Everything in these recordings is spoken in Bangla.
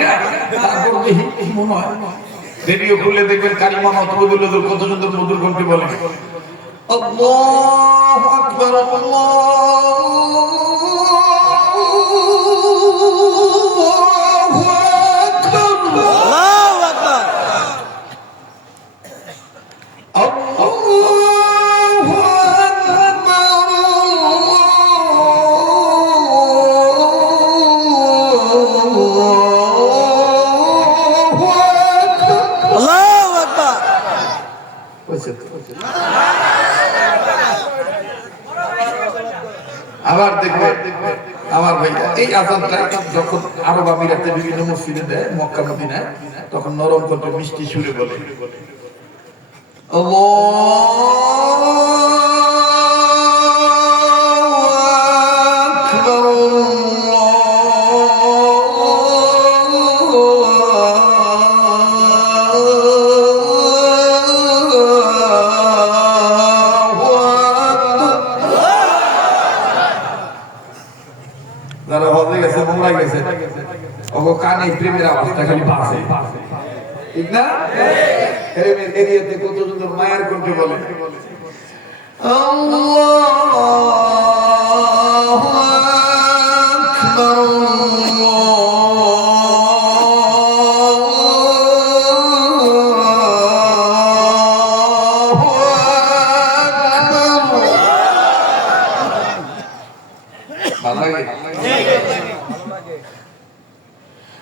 না? খুলে দেখবেন কালিমা মতবুদুল্লাহ কত সুন্দর মধুর কণ্ঠে বলে। আকবার আল্লাহ আবার দেখবে আমার ভাই এই আজানটা যখন আরব আমিরাতে বিভিন্ন মসজিদে দেয়, মক্কা মদিনায়, তখন নরম কণ্ঠে মিষ্টি সুরে বলে। আল্লাহু! হজে গেছে ওগো কানে প্রেমের আওয়াজটা খালি বাজে। ঠিক না? প্রেমের এরিয়াতে কত সুন্দর মায়ের কণ্ঠে বলে। আল্লাহু আকবার, আল্লাহু ভালো লাগে?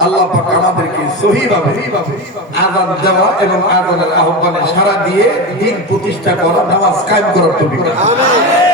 আল্লাহ পাক আমাদেরকে সহিভাবে আজান দেওয়া এবং আজানের আহ্বানে সারা দিয়ে দিন প্রতিষ্ঠা করা, নামাজ কায়েম করার তৌফিক করুন।